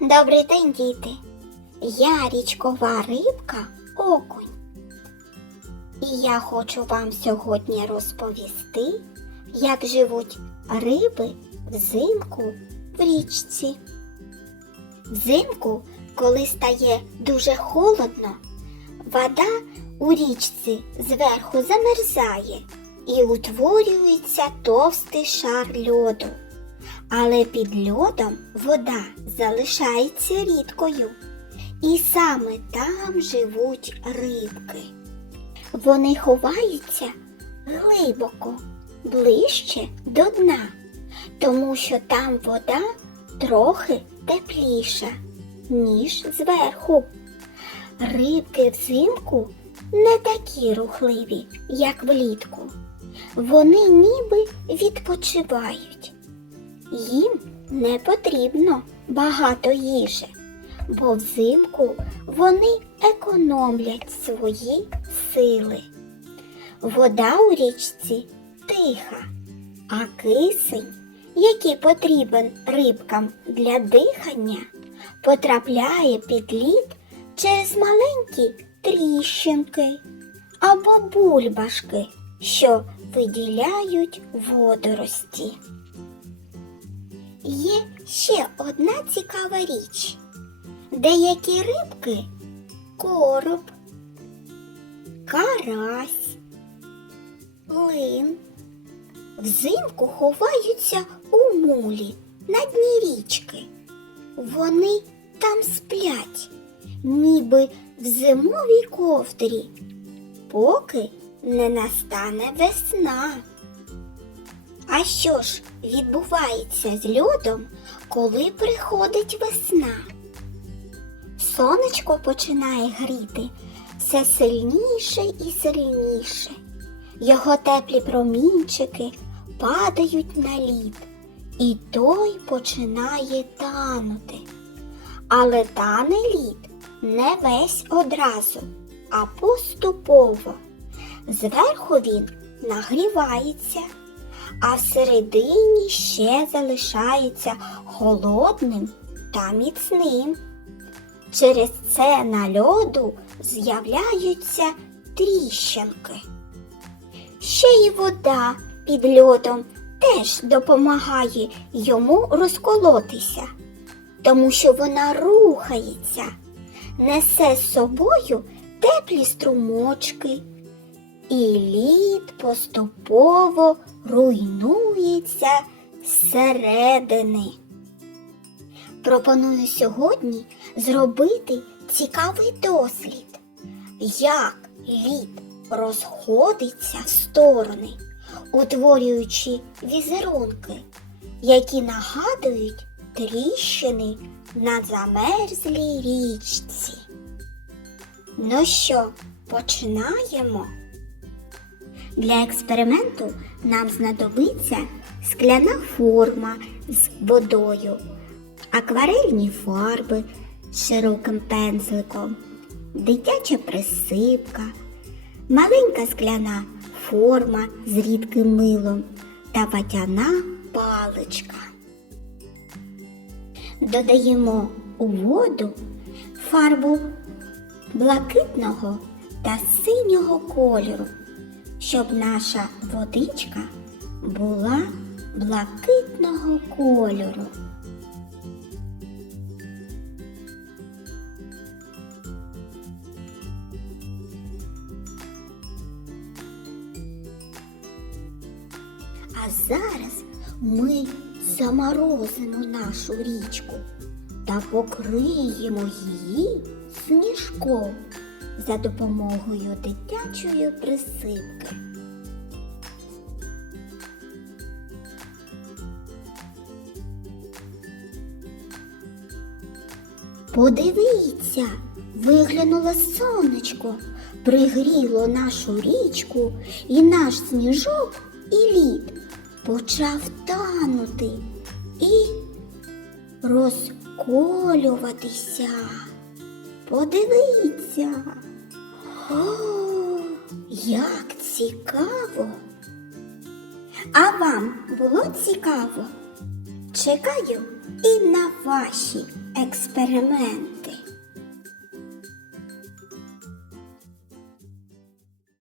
Добрий день, діти. Я річкова рибка окунь. І я хочу вам сьогодні розповісти, як живуть риби взимку в річці. Взимку, коли стає дуже холодно, вода у річці зверху замерзає і утворюється товстий шар льоду. Але під льодом вода залишається рідкою, і саме там живуть рибки. Вони ховаються глибоко, ближче до дна, тому що там вода трохи тепліша, ніж зверху. Рибки взимку не такі рухливі, як влітку. Вони ніби відпочивають. Їм не потрібно багато їжі, бо взимку вони економлять свої сили. Вода у річці тиха, а кисень, який потрібен рибкам для дихання, потрапляє під лід через маленькі тріщинки або бульбашки, що виділяють водорості. Є ще одна цікава річ. Деякі рибки короб, карась, лин взимку ховаються у мулі на дні річки. Вони там сплять, ніби в зимовій ковдрі, поки не настане весна. А що ж відбувається з льодом, коли приходить весна? Сонечко починає гріти все сильніше і сильніше. Його теплі промінчики падають на лід, і той починає танути. Але тане лід не весь одразу, а поступово. Зверху він нагрівається а всередині ще залишається холодним та міцним. Через це на льоду з'являються тріщинки. Ще й вода під льодом теж допомагає йому розколотися, тому що вона рухається, несе з собою теплі струмочки і лід поступово руйнується зсередини. Пропоную сьогодні зробити цікавий дослід, як лід розходиться в сторони, утворюючи візерунки, які нагадують тріщини на замерзлій річці. Ну що, починаємо? Для експерименту нам знадобиться скляна форма з водою, акварельні фарби з широким пензликом, дитяча присипка, маленька скляна форма з рідким милом та ватяна паличка. Додаємо у воду фарбу блакитного та синього кольору щоб наша водичка була блакитного кольору. А зараз ми заморозимо нашу річку та покриємо її сніжком за допомогою дитячої присипки. Подивіться, виглянуло сонечко, пригріло нашу річку, і наш сніжок і лід почав танути і розколюватися. Подивіться. О, як цікаво. А вам було цікаво? Чекаю і на ваші експерименти.